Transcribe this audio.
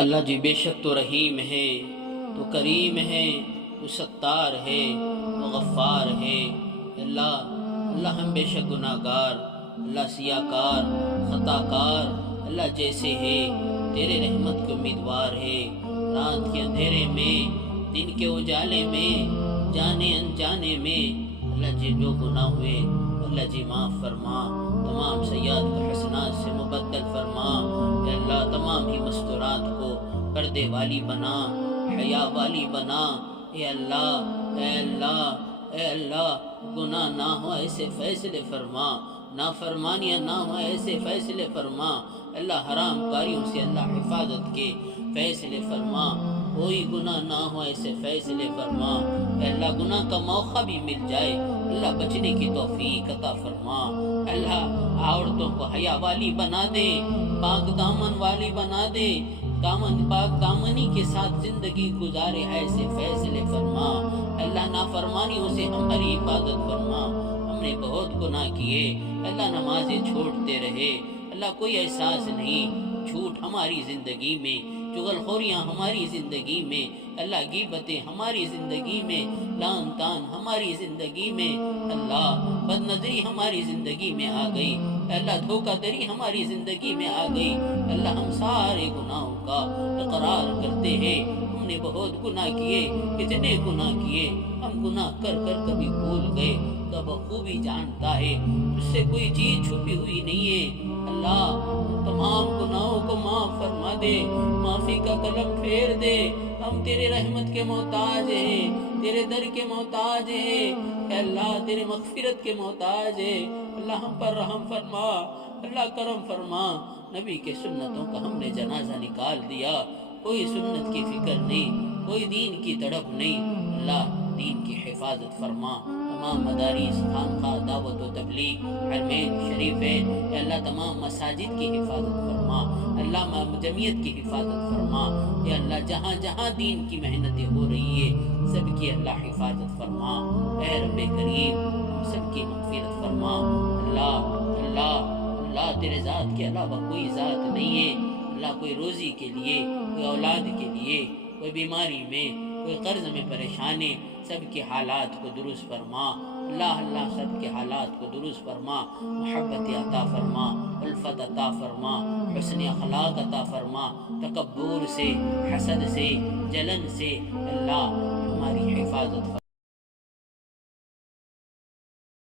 اللہ جی بے شک تو رحیم ہے، تو کریم ہے، تو ستار ہے، تو غفار ہے۔ اللہ اللہ ہم بے شک گناہ گار، اللہ سیاہ کار، خطا کار، اللہ جیسے ہے تیرے رحمت کے امیدوار ہے۔ رات کے اندھیرے میں، دن کے اجالے میں، جانے انجانے میں اللہ جی جو گناہ ہوئے اللہ جی معاف فرما، تمام سیئات کو حسنات سے مبدل فرما۔ اے اللہ تمام ہی مستورات کو پردے والی بنا، حیا والی بنا۔ اے اللہ اے اللہ اے اللہ گناہ نہ ہو ایسے فیصلے فرما، نافرمانیاں نہ ہو ایسے فیصلے فرما۔ اللہ حرام کاریوں سے اللہ حفاظت کے فیصلے فرما، کوئی گناہ نہ ہو ایسے فیصلے فرما۔ اے اللہ گناہ کا موقع بھی مل جائے اللہ بچنے کی توفیق عطا فرما۔ اللہ عورتوں کو حیا والی بنا دے، پاک دامن والی بنا دے، پاک دامنی کے ساتھ زندگی گزارے ایسے فیصلے فرما۔ اللہ نافرمانیوں سے ہماری حفاظت فرما۔ ہم نے بہت گناہ کیے اللہ، نمازیں چھوڑتے رہے اللہ، کوئی احساس نہیں۔ جھوٹ ہماری زندگی میں، چغلخوریاں ہماری زندگی میں اللہ، غیبتیں ہماری زندگی میں، لعن طعن ہماری زندگی میں اللہ، بد نظری ہماری زندگی میں آ گئی اللہ، دھوکہ دری ہماری زندگی میں آ گئی اللہ۔ ہم سارے گناہوں کا اقرار کرتے ہیں، ہم نے بہت گناہ کیے، اتنے گناہ کیے، ہم گناہ کر کر کبھی بھول گئے تو بخوبی جانتا ہے اس سے کوئی چیز چھپی ہوئی نہیں ہے اللہ۔ تمام گناہوں کو معاف فرما دے، معافی کا قلم پھیر دے۔ ہم تیرے رحمت کے محتاج ہیں، تیرے در کے محتاج ہیں اے اللہ، تیرے مغفرت کے محتاج ہیں اللہ۔ ہم پر رحم فرما اللہ، کرم فرما۔ نبی کے سنتوں کا ہم نے جنازہ نکال دیا، کوئی سنت کی فکر نہیں، کوئی دین کی تڑپ نہیں اللہ۔ دین کی حفاظت فرما، تمام مدارس، خانقاہ، دعوت و تبلیغ، حرمین شریفین اے اللہ، تمام مساجد کی حفاظت فرما اللہ، جمعیت کی حفاظت فرما اے اللہ۔ جہاں جہاں دین کی محنتیں ہو رہی ہے سب کی اللہ حفاظت فرما اے رب کریم، ہم سب کی مغفرت فرما اللہ۔ اللہ اللہ تیرے ذات کے علاوہ کوئی ذات نہیں ہے اللہ، کوئی روزی کے لیے، کوئی اولاد کے لیے، کوئی بیماری میں، کوئی قرض میں پریشانی، سب کے حالات کو درست فرما اللہ۔ اللہ سب کے حالات کو درست فرما، محبت عطا فرما، الفت عطا فرما، حسن اخلاق عطا فرما، تکبر سے، حسد سے، جلن سے اللہ ہماری حفاظت فرما۔